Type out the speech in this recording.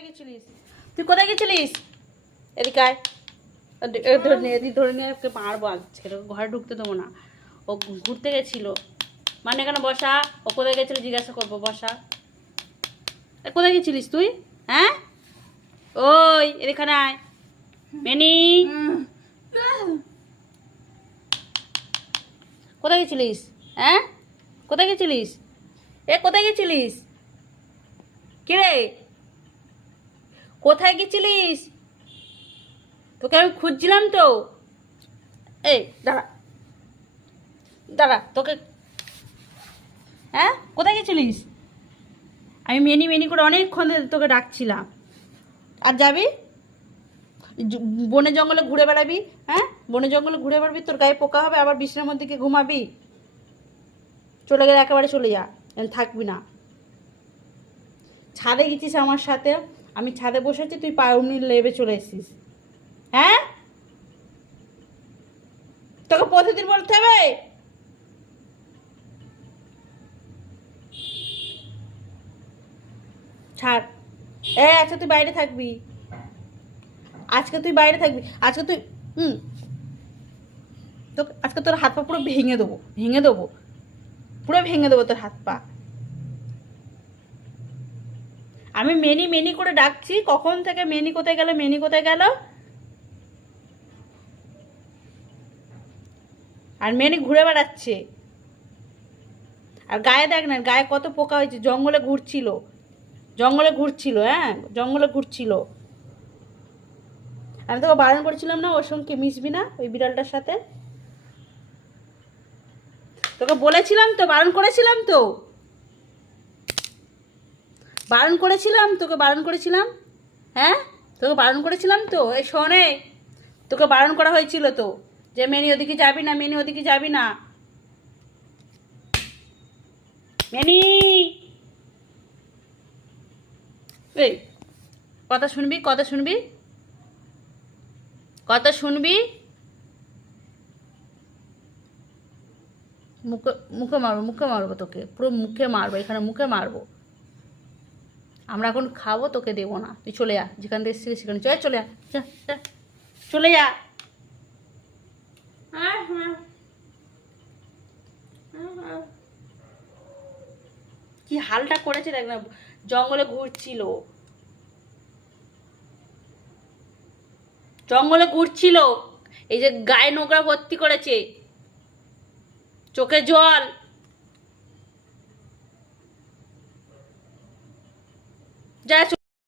কোথায় গেছিলিস? তুই কোথায় গেছিলিস? এদিকে আয়। ধরে নিয়ে এদিকে ধরে নিয়ে ওকে মারবো আজকে, ঘরে ঢুকতে দেবো না। ও ঘুরতে গেছিল, মানে এখানে বসা। ও কোথায় গেছিল জিজ্ঞাসা করবো, বসা। কোথায় গেছিলিস তুই? হ্যাঁ, ওই এখানে আয় মেনি। কোথায় গেছিলিস? হ্যাঁ, কোথায় গেছিলিস? কোথায় গেছিলিস? কিরে, কোথায় গেছিলিস? তোকে আমি খুঁজছিলাম তো। দাঁড়া দাঁড়া, তোকে। হ্যাঁ, কোথায় গেছিলিস? আমি মেনি মেনি করে অনেকক্ষণ ধরে তোকে ডাকছিলাম। আর যাবি বনে জঙ্গলে ঘুরে বেড়াবি? হ্যাঁ, বনে জঙ্গলে ঘুরে বেড়াবি, তোর গায়ে পোকা হবে, আবার বিছানার মধ্যে গিয়ে ঘুমাবি? চলে গেলে একেবারে চলে যা, থাকবি না। ছাদে গেছিস আমার সাথে, আমি ছাদে বসেছি, তুই পাউনি লেবে চলে এসেছিস। হ্যাঁ, তোকে প্রতিদিন বলতে হবে? ছাড়। আজকে তুই বাইরে থাকবি, আজকে তুই বাইরে থাকবি, আজকে তুই তো আজকে তোর হাত পা পুরো ভেঙে দেবো, ভেঙে দেবো, পুরো ভেঙে দেবো তোর হাত পা। আমি মেনি মেনি করে ডাকছি কখন থেকে, মেনি কোথায় গেল, মেনি কোথায় গেল? আর মেনি ঘুরে বেড়াচ্ছে। আর গায়ে দেখ না, গায়ে কত পোকা হয়েছে, জঙ্গলে ঘুরছিল, জঙ্গলে ঘুরছিল। হ্যাঁ, জঙ্গলে ঘুরছিল। আমি তোকে বারণ করেছিলাম না ওর সঙ্গে মিশবি না, ওই বিড়ালটার সাথে? তোকে বলেছিলাম তো, বারণ করেছিলাম তো, বারণ করেছিলাম, তোকে বারণ করেছিলাম। হ্যাঁ, তোকে বারণ করেছিলাম তো। এই শোনে, তোকে বারণ করা হয়েছিল তো, যে মেনি ওদিকে যাবি না, মেনি ওদিকে যাবি না। মেনি, এই কথা শুনবি, কথা শুনবি, কথা শুনবি। মুখে মুখে মারবো, মুখে মারবো তোকে, পুরো মুখে মারবো, এখানে মুখে মারবো। আমরা এখন খাবো, তোকে দেবো না। তুই চলে যা, যেখান থেকে এসেছিলি সেখানে চলে যা, যা, যা, চলে যা। কি হালটা করেছে দেখ না, জঙ্গলে ঘুরছিল, জঙ্গলে ঘুরছিল, এই যে গায়ে নোংরা ভর্তি করেছে, চোখে জল। যা।